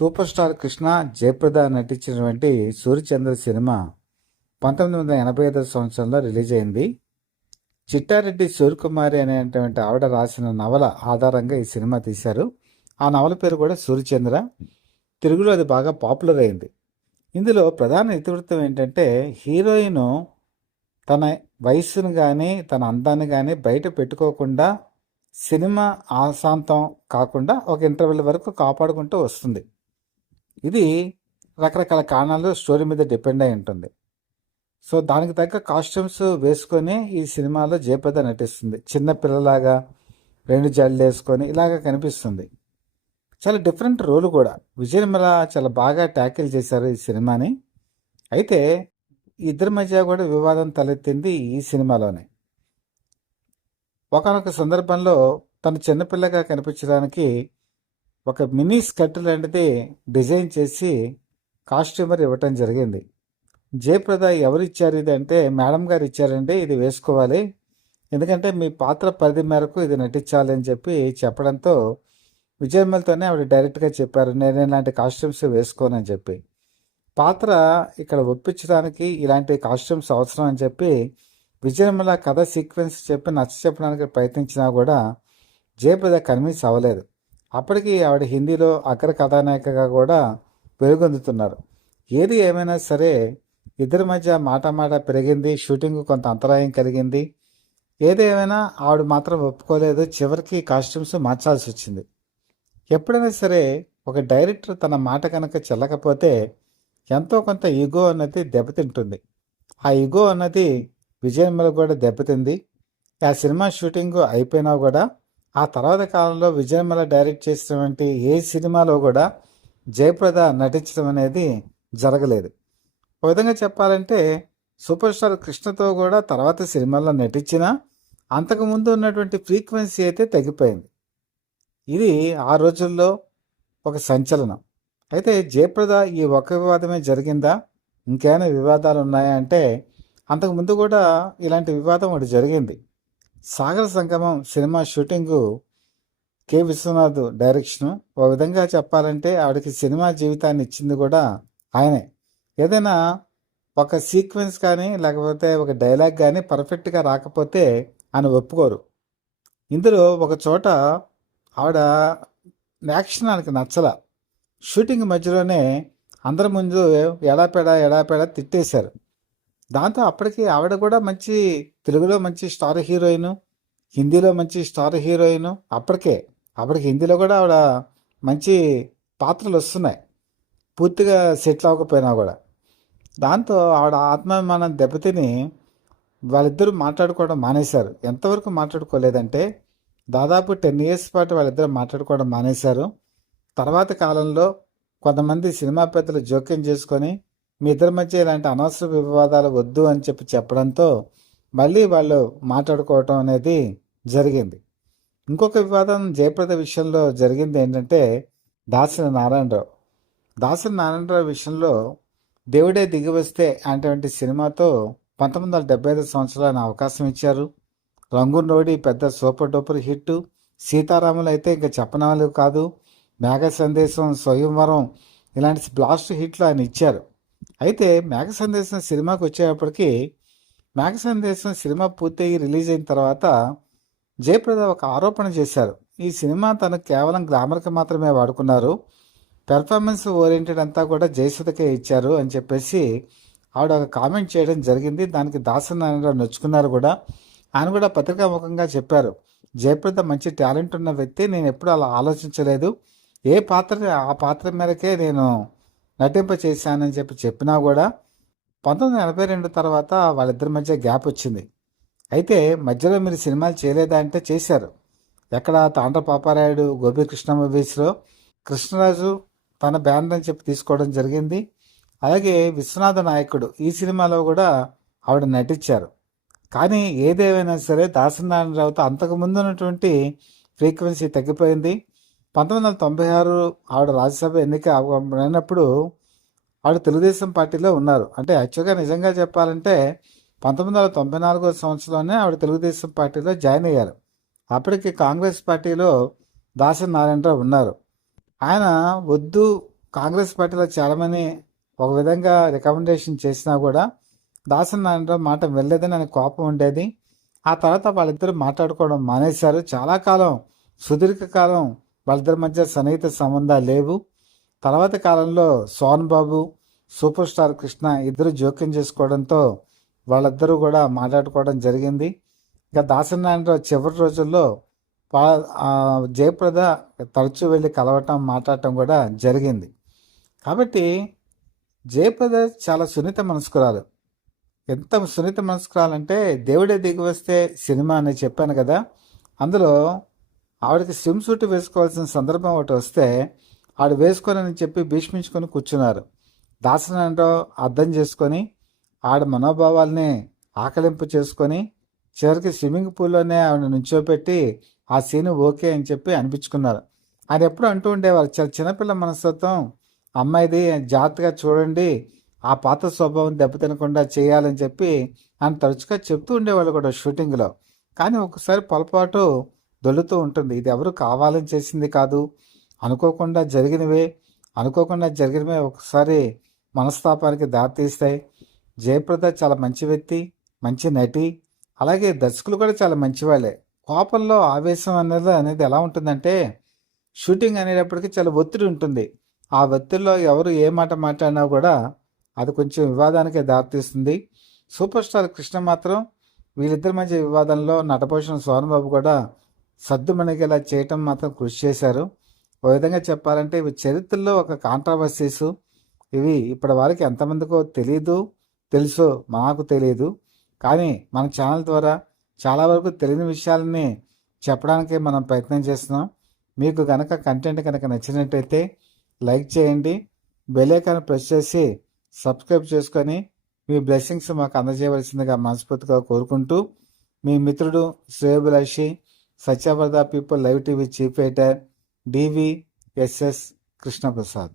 Super star Krishna Jayaprada నటించినటువంటి Suryachandra cinema 1985 సంవత్సరంలో release అయింది. చిట్టారెడ్డి సూర్యకుమారి అనేటువంటి ఆవిడ రాసిన నవల ఆధారంగా ఈ సినిమా తీశారు. ఆ నవల పేరు కూడా సూర్యచంద్ర. తెలుగులో అది బాగా పాపులర్ అయింది. ఇందులో ప్రధాన ఇతివృత్తం ఏంటంటే, హీరోయిన్ తన వయస్సును కానీ తన అందాన్ని కానీ బయట పెట్టుకోకుండా సినిమా ఆశాంతం కాకుండా ఒక ఇంటర్వెల్ వరకు కాపాడుకుంటూ వస్తుంది. ఇది రకరకాల కారణాలు స్టోరీ మీద డిపెండ్ అయి ఉంటుంది. సో దానికి తగ్గ కాస్ట్యూమ్స్ వేసుకొని ఈ సినిమాలో జయప్రద నటిస్తుంది. చిన్న పిల్లలాగా 2 జడలు వేసుకొని ఇలాగ కనిపిస్తుంది. చాలా డిఫరెంట్ రోల్ కూడా. విజయనిర్మల చాలా బాగా ట్యాకిల్ చేశారు ఈ సినిమాని. అయితే ఇద్దరి మధ్య కూడా వివాదం తలెత్తింది ఈ సినిమాలోనే. ఒకానొక సందర్భంలో తను చిన్నపిల్లగా కనిపించడానికి ఒక మినీ స్కర్ట్ లాంటిది డిజైన్ చేసి కాస్ట్యూమర్ ఇవ్వటం జరిగింది. జయప్రద ఎవరు ఇచ్చారు ఇది అంటే, మేడం గారు ఇచ్చారండి, ఇది వేసుకోవాలి, ఎందుకంటే మీ పాత్ర పరిధి మేరకు ఇది నటించాలి అని చెప్పి చెప్పడంతో విజయనిర్మలతోనే ఆవిడ డైరెక్ట్గా చెప్పారు, నేను ఇలాంటి కాస్ట్యూమ్స్ వేసుకోనని చెప్పి. పాత్ర ఇక్కడ ఒప్పించడానికి ఇలాంటి కాస్ట్యూమ్స్ అవసరం అని చెప్పి విజయనిర్మల కథ సీక్వెన్స్ చెప్పి నచ్చ చెప్పడానికి ప్రయత్నించినా కూడా జయప్రద కన్విన్స్ అవ్వలేదు. అప్పటికి ఆవిడ హిందీలో అగ్ర కథానాయికగా కూడా వెలుగొందుతున్నారు. ఏది ఏమైనా సరే ఇద్దరి మధ్య మాట పెరిగింది. షూటింగ్ కొంత అంతరాయం కలిగింది. ఏదేమైనా ఆవిడ మాత్రం ఒప్పుకోలేదు. చివరికి కాస్ట్యూమ్స్ మార్చాల్సి వచ్చింది. ఎప్పుడైనా సరే ఒక డైరెక్టర్ తన మాట కనుక చెల్లకపోతే ఎంతో కొంత ఈగో అన్నది దెబ్బతింటుంది. ఆ ఈగో అన్నది విజయనిర్మల కూడా దెబ్బతింది. ఆ సినిమా షూటింగ్ అయిపోయినా కూడా ఆ తర్వాత కాలంలో విజయనిర్మల డైరెక్ట్ చేసినటువంటి ఏ సినిమాలో కూడా జయప్రద నటించడం అనేది జరగలేదు. ఒక విధంగా చెప్పాలంటే సూపర్ స్టార్ కృష్ణతో కూడా తర్వాత సినిమాల్లో నటించినా అంతకుముందు ఉన్నటువంటి ఫ్రీక్వెన్సీ అయితే తగ్గిపోయింది. ఇది ఆ రోజుల్లో ఒక సంచలనం. అయితే జయప్రద ఈ ఒక్క వివాదమే జరిగిందా, ఇంకేమైనా వివాదాలు ఉన్నాయా అంటే, అంతకుముందు కూడా ఇలాంటి వివాదం ఒకటి జరిగింది. Sagara Sangamam cinema shooting K Viswanath direction. ఒక విధంగా చెప్పాలంటే ఆవిడకి సినిమా జీవితాన్ని ఇచ్చింది కూడా ఆయనే. ఏదైనా ఒక సీక్వెన్స్ కానీ లేకపోతే ఒక డైలాగ్ కానీ పర్ఫెక్ట్గా రాకపోతే ఆయన ఒప్పుకోరు. ఇందులో ఒక చోట ఆవిడ యాక్షన్ ఆయనకి నచ్చల. షూటింగ్ మధ్యలోనే అందరి ముందు ఎడాపెడా తిట్టేశారు. దాంతో అప్పటికి ఆవిడ కూడా మంచి తెలుగులో మంచి స్టార్ హీరోయిన్, హిందీలో మంచి స్టార్ హీరోయిన్. అప్పటికి హిందీలో కూడా ఆవిడ మంచి పాత్రలు వస్తున్నాయి, పూర్తిగా సెటిల్ అవ్వకపోయినా కూడా. దాంతో ఆవిడ ఆత్మాభిమానం దెబ్బతిని వాళ్ళిద్దరూ మాట్లాడుకోవడం మానేశారు. ఎంతవరకు మాట్లాడుకోలేదంటే దాదాపు 10 years పాటు వాళ్ళిద్దరూ మాట్లాడుకోవడం మానేశారు. తర్వాత కాలంలో కొంతమంది సినిమా పెద్దలు జోక్యం చేసుకొని మీ ఇద్దరి మధ్య ఇలాంటి అనవసర వివాదాలు వద్దు అని చెప్పడంతో మళ్ళీ వాళ్ళు మాట్లాడుకోవటం అనేది జరిగింది. ఇంకొక వివాదం జయప్రద విషయంలో జరిగింది ఏంటంటే, దాసరి నారాయణరావు విషయంలో దేవుడే దిగి వస్తే అనేటువంటి సినిమాతో 1975 సంవత్సరాలు ఆయన అవకాశం ఇచ్చారు. రంగు నోడి పెద్ద సూపర్ డూపర్ హిట్. సీతారాములు అయితే ఇంకా చెప్పనాలు కాదు. మేఘ సందేశం, స్వయంవరం ఇలాంటి బ్లాస్ట్ హిట్లు ఆయన ఇచ్చారు. అయితే మేఘ సందేశం సినిమాకి వచ్చేటప్పటికి, మేఘ సందేశం సినిమా పూర్తయి రిలీజ్ అయిన తర్వాత జయప్రద ఒక ఆరోపణ చేశారు. ఈ సినిమా తను కేవలం గ్లామర్కి మాత్రమే వాడుకున్నారు, పెర్ఫార్మెన్స్ ఓరియంటెడ్ అంతా కూడా జయసుధకే ఇచ్చారు అని చెప్పేసి ఆవిడ ఒక కామెంట్ చేయడం జరిగింది. దానికి దాసరి నారాయణరావు నొచ్చుకున్నారు కూడా. ఆయన కూడా పత్రికాముఖంగా చెప్పారు, జయప్రద మంచి టాలెంట్ ఉన్న వ్యక్తి, నేను ఎప్పుడు అలా ఆలోచించలేదు, ఏ పాత్ర ఆ పాత్ర మేరకే నేను నటింప చేశానని చెప్పినా కూడా 1982 తర్వాత వాళ్ళిద్దరి మధ్య గ్యాప్ వచ్చింది. అయితే మధ్యలో మీరు సినిమాలు చేయలేదా అంటే చేశారు. ఎక్కడ తాండ్ర పాపారాయుడు, గోపీకృష్ణ మూవీస్లో కృష్ణరాజు తన బ్యానర్ అని చెప్పి తీసుకోవడం జరిగింది. అలాగే విశ్వనాథ నాయకుడు ఈ సినిమాలో కూడా ఆవిడ నటించారు. కానీ ఏదేమైనా సరే దాసరి నారాయణరావుతో అంతకుముందు ఉన్నటువంటి ఫ్రీక్వెన్సీ తగ్గిపోయింది. 1996 ఆవిడ రాజ్యసభ ఎన్నిక అయినప్పుడు ఆవిడ తెలుగుదేశం పార్టీలో ఉన్నారు. అంటే యాక్చువల్గా నిజంగా చెప్పాలంటే 1994 సంవత్సరంలోనే ఆవిడ తెలుగుదేశం పార్టీలో జాయిన్ అయ్యారు. అప్పటికి కాంగ్రెస్ పార్టీలో దాసరి నారాయణరావు ఉన్నారు. ఆయన వద్దు కాంగ్రెస్ పార్టీలో చాలామంది ఒక విధంగా రికమెండేషన్ చేసినా కూడా దాసరి నారాయణరావు మాట వెళ్ళలేదని ఆయన కోపం ఉండేది. ఆ తర్వాత వాళ్ళిద్దరూ మాట్లాడుకోవడం మానేశారు. చాలా కాలం, సుదీర్ఘకాలం వాళ్ళిద్దరి మధ్య సన్నిహిత సంబంధాలు లేవు. తర్వాత కాలంలో సోహన్ బాబు, సూపర్ స్టార్ కృష్ణ ఇద్దరు జోక్యం చేసుకోవడంతో వాళ్ళిద్దరూ కూడా మాట్లాడుకోవడం జరిగింది. ఇక దాసరి నారాయణరావు చివరి రోజుల్లో జయప్రద తరచూ వెళ్ళి కలవటం, మాట్లాడటం కూడా జరిగింది. కాబట్టి జయప్రద చాలా సున్నిత మనస్కురాలు. ఎంత సున్నిత మనస్కురాలంటే దేవుడే దిగి వస్తే సినిమా అని చెప్పాను కదా, అందులో ఆవిడకి స్విమ్ సూట్ వేసుకోవాల్సిన సందర్భం ఒకటి వస్తే ఆవిడ వేసుకోనని చెప్పి భీష్మించుకొని కూర్చున్నారు. దాసరి నారాయణరావు అర్థం చేసుకొని ఆవిడ మనోభావాల్ని ఆకలింపు చేసుకొని చివరికి స్విమ్మింగ్ పూల్లోనే ఆవిడ నుంచోపెట్టి ఆ సీన్ ఓకే అని చెప్పి అనిపించుకున్నారు. ఆయన ఎప్పుడు అంటూ ఉండేవారు, చాలా చిన్నపిల్ల మనస్తత్వం అమ్మాయిది, జాగ్రత్తగా చూడండి, ఆ పాత స్వభావం దెబ్బతినకుండా చేయాలని చెప్పి ఆయన తరచుగా చెప్తూ ఉండేవాళ్ళు కూడా షూటింగ్లో. కానీ ఒకసారి పొరపాటు దొల్లుతూ ఉంటుంది. ఇది ఎవరు కావాలని చేసింది కాదు, అనుకోకుండా జరిగినవే ఒకసారి మనస్తాపానికి దారితీస్తాయి. జయప్రద చాలా మంచి వ్యక్తి, మంచి నటి, అలాగే దర్శకులు కూడా చాలా మంచివాళ్ళే. కోపంలో ఆవేశం అనేది ఎలా ఉంటుందంటే, షూటింగ్ అనేటప్పటికీ చాలా ఒత్తిడి ఉంటుంది. ఆ ఒత్తిడిలో ఎవరు ఏ మాట మాట్లాడినా కూడా అది కొంచెం వివాదానికి దారితీస్తుంది. సూపర్ స్టార్ కృష్ణ మాత్రం వీళ్ళిద్దరి మధ్య వివాదంలో నటభూషణ సోహన్ బాబు కూడా సద్దుమణిగేలా చేయటం మాత్రం కృషి చేశారు. ఓ విధంగా చెప్పాలంటే ఇవి చరిత్రలో ఒక కాంట్రవర్సీసు. ఇవి ఇప్పటి వరకు ఎంతమందికో తెలుసో మాకు తెలియదు. కానీ మన ఛానల్ ద్వారా చాలా వరకు తెలియని విషయాలని చెప్పడానికే మనం ప్రయత్నం చేస్తున్నాం. మీకు కనుక కంటెంట్ కనుక నచ్చినట్టయితే లైక్ చేయండి, బెల్ ఐకాన్ ప్రెస్ చేసి సబ్స్క్రైబ్ చేసుకొని మీ బ్లెస్సింగ్స్ మాకు అందజేయవలసిందిగా మనస్ఫూర్తిగా కోరుకుంటూ, మీ మిత్రుడు శ్రేయోభిలాషి, Satyavardha people live TV chief editor DVSS Krishnaprasad.